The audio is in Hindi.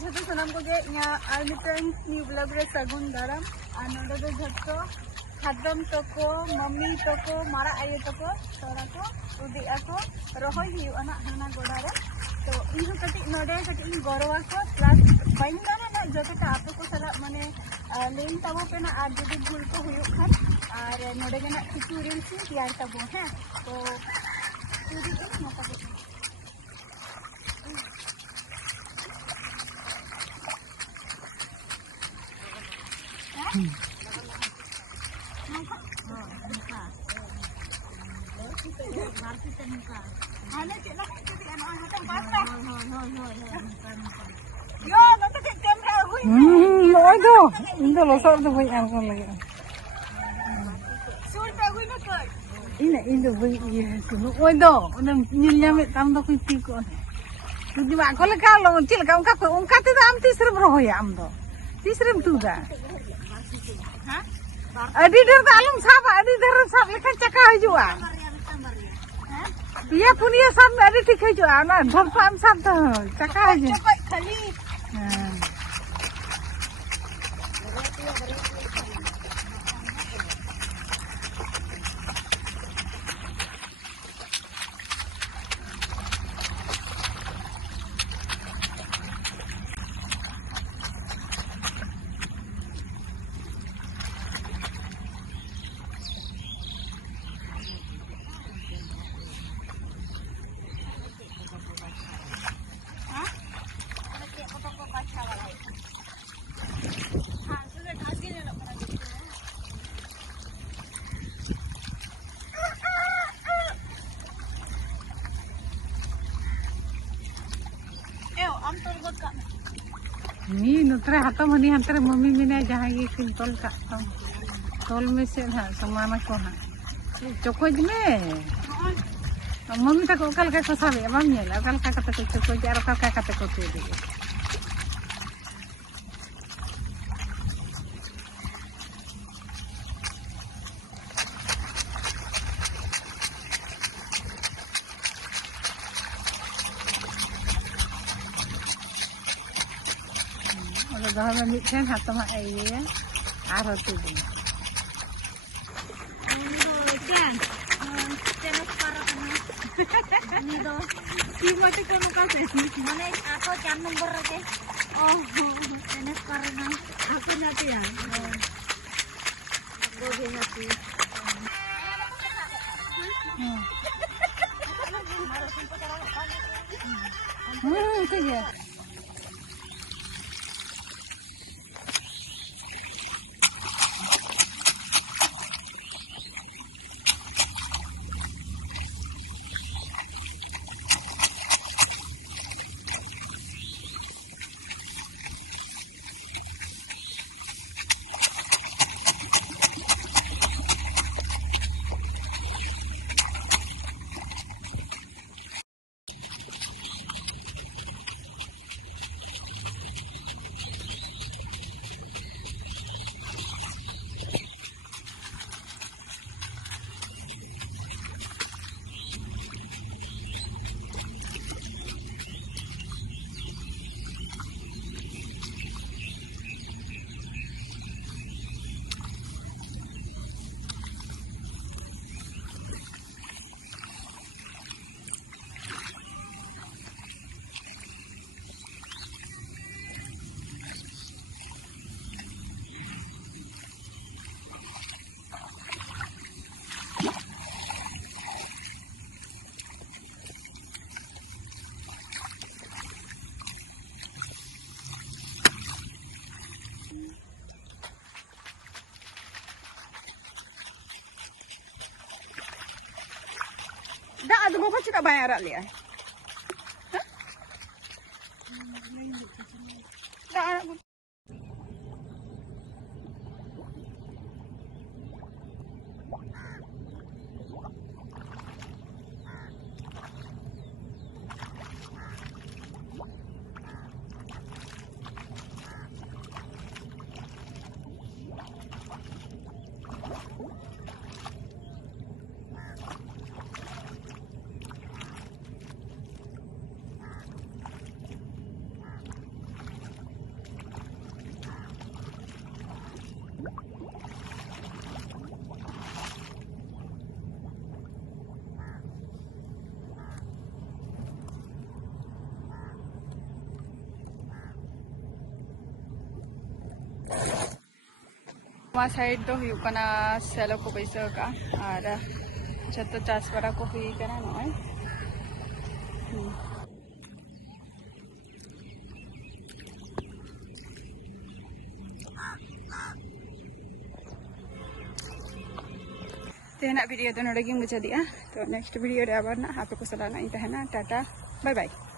झटो सनम को गे इया आर मिटन न्यू ब्लॉग रे सगुन दाराम आ नोडे दो झटो खादम तको मम्मी तको मारा आये तको तोरा को उदी ako rohoy hiu anak hana goda re तो इन कटी नोडे कटी इन गौरवा को प्लस बाइन दाना ना जते का आपे को सला माने लेन तबो पे ना आज जदी भूल को हुयो खान और नोडे जना ट्यूटोरियल से तैयार तबो है तो पूरी को मत को Ini loh soal tu banyak orang lagi. Ini banyak tu. Oh itu, orang nyilnya metam tu kucing ko. Jadi mak kalau kalau cil kau ungkap tu am tisir beroh ya am tu. Tisir tu dah. Adi dalam sab, adi dalam sab lekan cakap jua. Dia punya sab adi tik jua. Nah, dalam sab tu cakap aja. Ni nutre hatam hani hantar mami mina jahan ye kin tol ka tol में से ha samana ko ha chokoj me mami ta ko kal ka ko sabe mam nyela kal ka kata ko chokoj ar kal ka kata ko te de Dah mami kan hatam aye ar tu de ini do cuma te kono ka se mane ako 4 number rake oh tenes karena aku nati ya aku be nati ठीक है Dah ada berapa cakap banyak arak liat? Dah arak. नवा साइड तो हुई कना सेलो को बैसा का और जतो चास बड़ा को हुई कना नय तेना वीडियो तो नोड़े मुझे दिया तो नेक्स्ट वीडियो रे आबार ना आप को सलाह नहीं तहना टाटा बाय बाय।